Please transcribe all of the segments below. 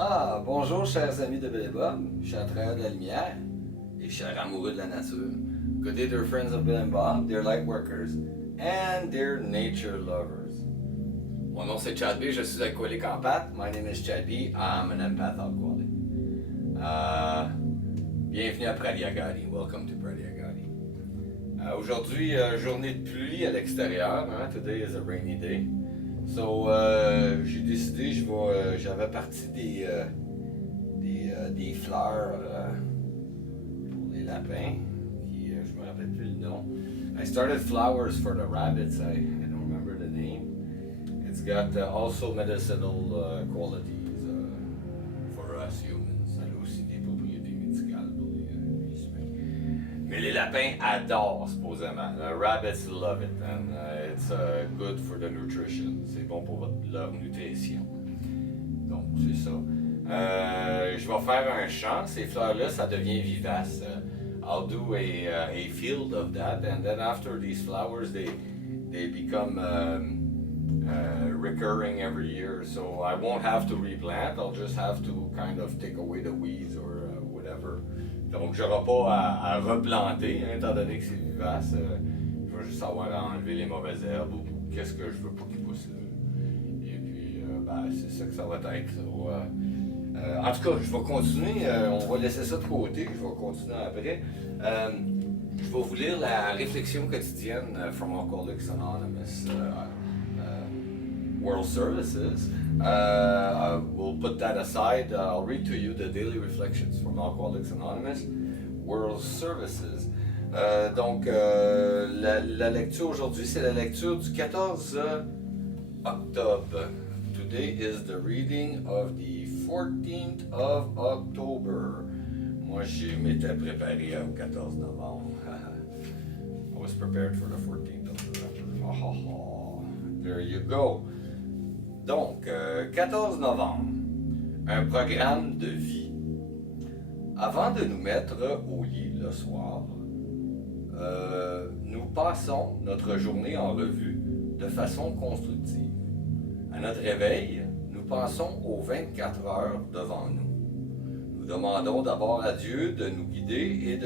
Ah, bonjour chers amis de Bill et Bob, chers travailleurs de la lumière et chers amoureux de la nature. Good day, dear friends of Bill and Bob, dear light workers, and dear nature lovers. Mon nom c'est Chad B, je suis alcoolique en pâte. My name is Chad B, I'm an empath alcoholic. Bienvenue à Praliagari, welcome to Praliagari. Aujourd'hui, journée de pluie à l'extérieur, hein? Today is a rainy day. So, j'ai décidé, j'avais parti des fleurs pour les lapins, qui, je me rappelle plus le nom. I started flowers for the rabbits, I don't remember the name. It's got also medicinal qualities for us humans. Ça a aussi des propriétés médicales pour les humains. Mais les lapins adorent, supposément. The rabbits love it, and it's good for the nutrition. C'est bon pour leur nutrition. Donc, c'est ça. Je vais faire un champ. Ces fleurs-là, ça devient vivace. I'll do a field of that, and then after these flowers, they become recurring every year. So I won't have to replant. I'll just have to kind of take away the weeds or whatever. Donc, j'aurai pas à replanter, hein, étant donné que c'est vivace. Je vais juste avoir à enlever les mauvaises herbes ou qu'est-ce que je veux pas qu'ils poussent là. Et puis, c'est ça que ça va être. En tout cas, je vais continuer. On va laisser ça de côté. Je vais continuer après. Je vais vous lire la réflexion quotidienne from Alcooliques Anonymous. World Services. We'll put that aside. I'll read to you the daily reflections from Alcoholics Anonymous, World Services. Donc, la lecture aujourd'hui, c'est la lecture du 14 octobre. Today is the reading of the 14th of October. Moi, je m'étais préparé au 14 novembre. I was prepared for the 14th of November. There you go. Donc, 14 novembre, un programme de vie. Avant de nous mettre au lit le soir, nous passons notre journée en revue de façon constructive. À notre réveil, nous pensons aux 24 heures devant nous. Nous demandons d'abord à Dieu de nous guider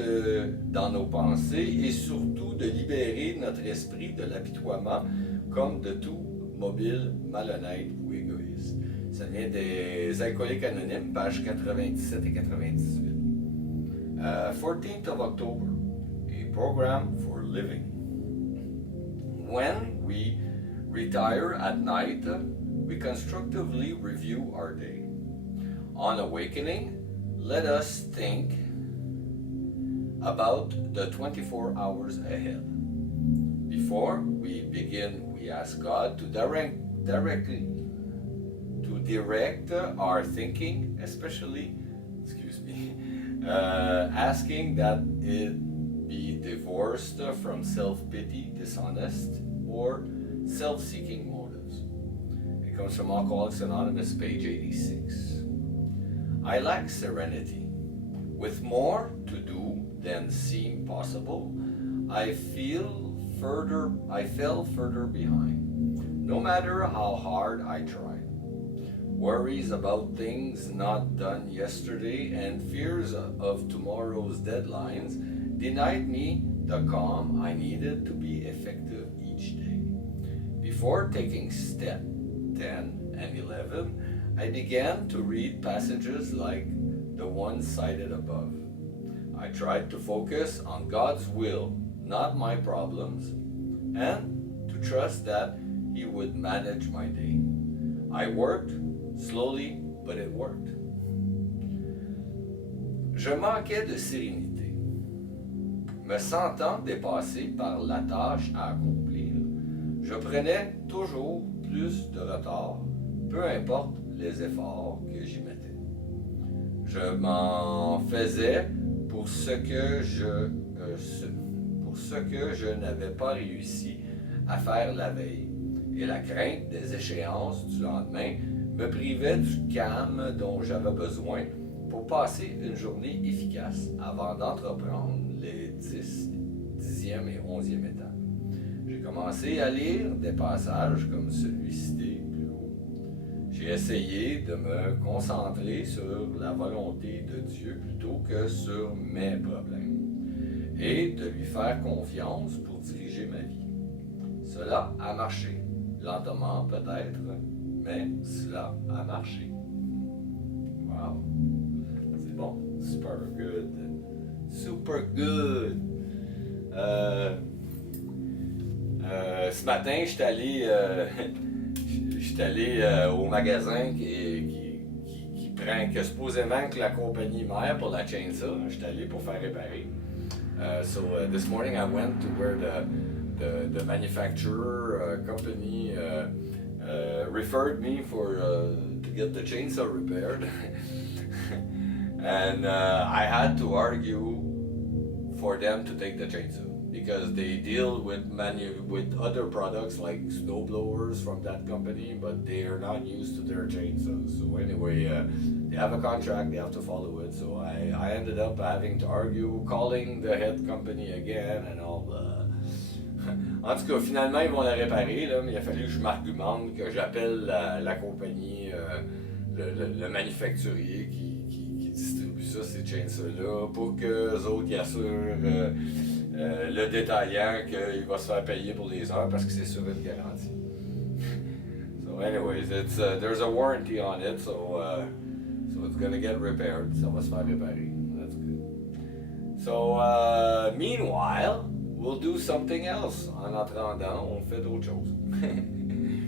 dans nos pensées et surtout de libérer notre esprit de l'apitoiement comme de tout mobile, malhonnête ou égoïste. Ça vient des Alcooliques Anonymes, pages 97 et 98. 14th of October, a program for living. When we retire at night, we constructively review our day. On awakening, let us think about the 24 hours ahead. Before we begin, we ask God to direct our thinking, especially, asking that it be divorced from self-pity, dishonest, or self-seeking motives. It comes from Alcoholics Anonymous, page 86. I lack serenity. With more to do than seem possible, I fell further behind, no matter how hard I tried. Worries about things not done yesterday and fears of tomorrow's deadlines denied me the calm I needed to be effective each day. Before taking step 10 and 11, I began to read passages like the ones cited above. I tried to focus on God's will, not my problems, and to trust that He would manage my day. I worked slowly, but it worked. Je manquais de sérénité. Me sentant dépassé par la tâche à accomplir, je prenais toujours plus de retard, peu importe les efforts que j'y mettais. Je m'en faisais pour ce que je n'avais pas réussi à faire la veille, et la crainte des échéances du lendemain me privait du calme dont j'avais besoin pour passer une journée efficace avant d'entreprendre les 10e et 11e étapes. J'ai commencé à lire des passages comme celui cité plus haut. J'ai j'ai essayé de me concentrer sur la volonté de Dieu plutôt que sur mes problèmes et de lui faire confiance pour diriger ma vie. Cela a marché, lentement peut-être, mais cela a marché. Wow, c'est bon, super good, super good. Ce matin, j'étais allé au magasin qui prend, que supposément que la compagnie mère pour la chainsaw, j'étais allé pour faire réparer. So this morning I went to where the manufacturer company referred me for to get the chainsaw repaired, and I had to argue for them to take the chainsaw because they deal with other products like snow blowers from that company, but they are not used to their chainsaws. So anyway, they have a contract, they have to follow it. So I ended up having to argue, calling the head company again and all the... En tout cas, finalement, ils vont la réparer, là, mais il a fallu que je m'argumente, que j'appelle la compagnie, le manufacturier qui distribue ça, ces chainsaws-là, pour que eux autres y assurent le détaillant qu'il va se faire payer pour les heures parce que c'est sur une garantie. So anyways, there's a warranty on it, so it's gonna get repaired. Ça va se faire réparer. That's good. So meanwhile, we'll do something else. En attendant, on fait d'autres choses.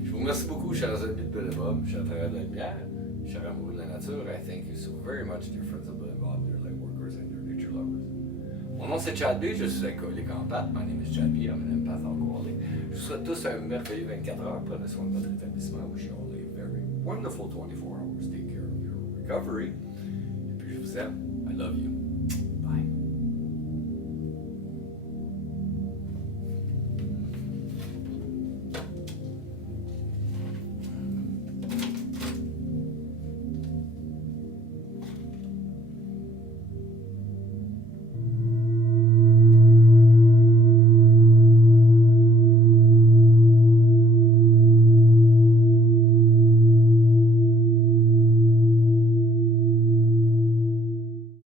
Je vous remercie beaucoup, chers amis de Bob, chers frères de la lumière, chers amoureux de la nature. I thank you so very much, dear friends of Bob, dear light workers and dear nature lovers. Mon nom c'est Chad B, je suis alcoolique en pâte. My name is Chad B, I'm an empath alcoholic. Je vous souhaite tous un merveilleux 24 heures. Prenez soin de votre rétablissement. Wish you all a very wonderful 24 hours. Take care of your recovery. Et puis je vous aime. I love you.